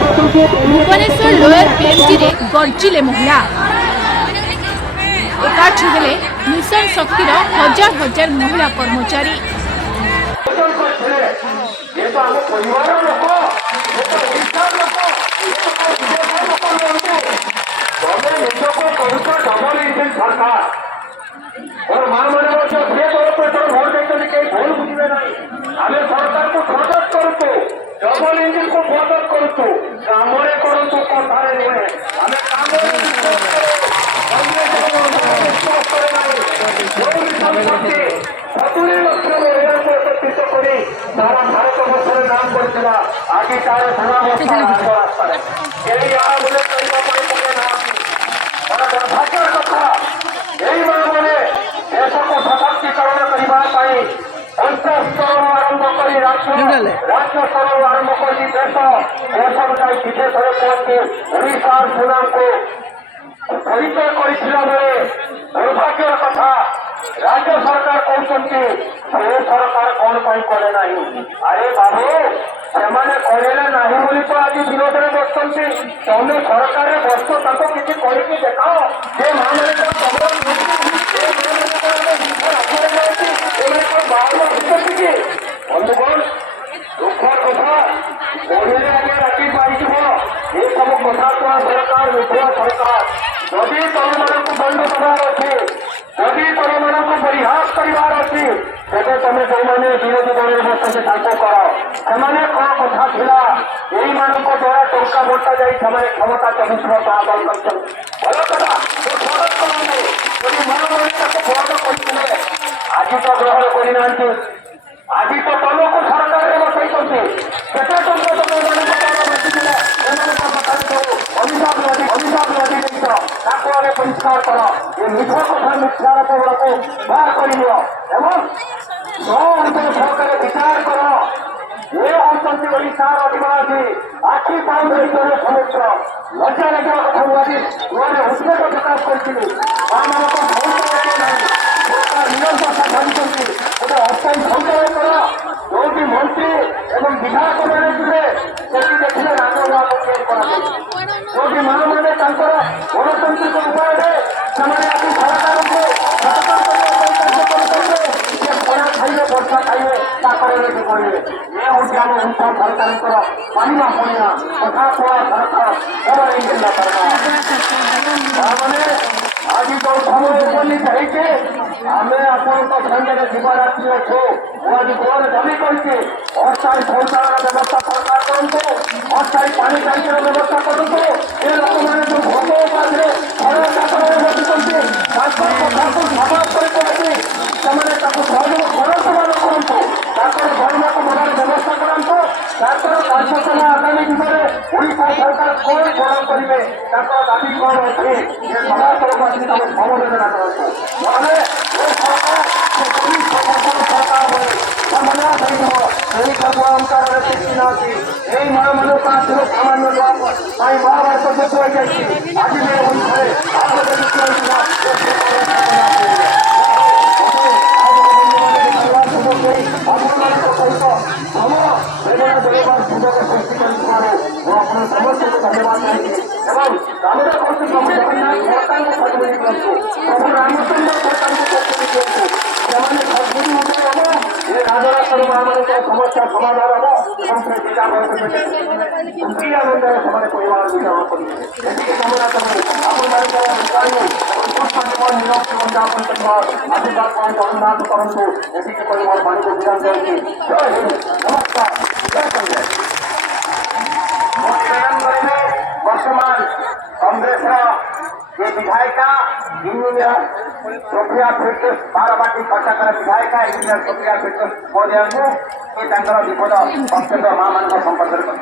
Bhubaneswar lower PMT रे गर्जिले महिला एकाठी हेले मिशन शक्तिर हजार हजार महिला कर्मचारी। और मां मैंने भोट देते कहीं भूल बुझे ना आम सरकार को सजग करूँ डबल इंजिन को सजग करूँ काम करूँ कथार नुहे आम सतुरी लक्ष एकत्रित कर सारा भारत वर्ष नाम करता आज तार धूम रास्ता दुर्भाग्य कथा यही मैंने देश को सशक्तिकरण करने पंचायत स्तर आरंभ कर राज्य स्तर आरंभ कर देश देश जाए विदेश में पहुंची ओडार सुनाम को परिचय कर दुर्भाग्य कथा राज्य सरकार कहते सरकार कौन पर कले ना अरे बाबू से कले ना बोली तो आज विरोध में बसुँच तुम सरकार बस किसी करके देखाओ जे मां बंधुगण दुखर कथा पढ़े आगे राति पाई ये सब कथा कुआ सरकार मिथुआ सरकार जदि तुम मान दंड देवार अच्छे जदि तुम मान परिहास करार अच्छे तेज तुम जो मैंने विरोधी दल में बसते कर से कौन कथा थिला यही मान द्वारा टंका बंटा जाए क्षमता 24 वर्ष आदर कर भल कथा स्वागत करेंगे यदि मन करते आज तो ग्रहण करना आज तो तुमको सरकार में बसई केते टंका अभिशाप परिष्कार कर ये मिथ्या कथा मिथ्यारोप गुड़ाक बाहर कर सरकार विचार कर ये होती ओडार आदिवासी आखि पाउंड समस्या लज्जा लगे कथा मुझे उद्वेग प्रकाश करी गोटे अस्थायी संचय कर जो मंत्री एवं विधायक मैंने थे देखिए राजभाग जो मां मैंने गणतांत्रिक उपाय आज सरकार को खरा खाइए वर्षा खाइए पड़े ये हूँ आम ओडा सरकार पाना पड़िया कथा कुआ सरकार सरकार आज जो समय उपनीत होते आम आपण संगे जीवार अच्छे आज गोर दाबी करके अस्थायी शौचालय व्यवस्था सरकार करूँ अस्थायी पानी टंकीर व्यवस्था करूँ ये लोक मैंने जो भोग उपाधि खरा चाकर बसुँच कथा को समाप्त करके सहयोग करंतु धर्म को बढ़ार व्यवस्था करंतु कार्यक्रम आगामी दिन में ओडिशा सरकार कौन ग्रहण करेंगे दाबी कौन अच्छे ये सभास्थल आसी समवेदना करूँ यही मां मन का सामान्य महाभारत देखा आज समस्त को धन्यवाद एवं प्रभु रामचंद्र ये राजरास्तर समस्या समाधान हम आनंद से परिवार विचार जीवनयापन करना आशीर्वाद अनुनाथ करूँ एति परिवार वाणी को विधान करेंगे। जय हिंद, नमस्कार, जय संजय। वर्तमान कांग्रेस ये विधायिका इंजीनियर सोफिया फिटनेस बारबाटी कटकर विधायिका इंजीनियर सोफिया फिटनेस महोदय को विपद अत्यंत मां मान संपर्क कर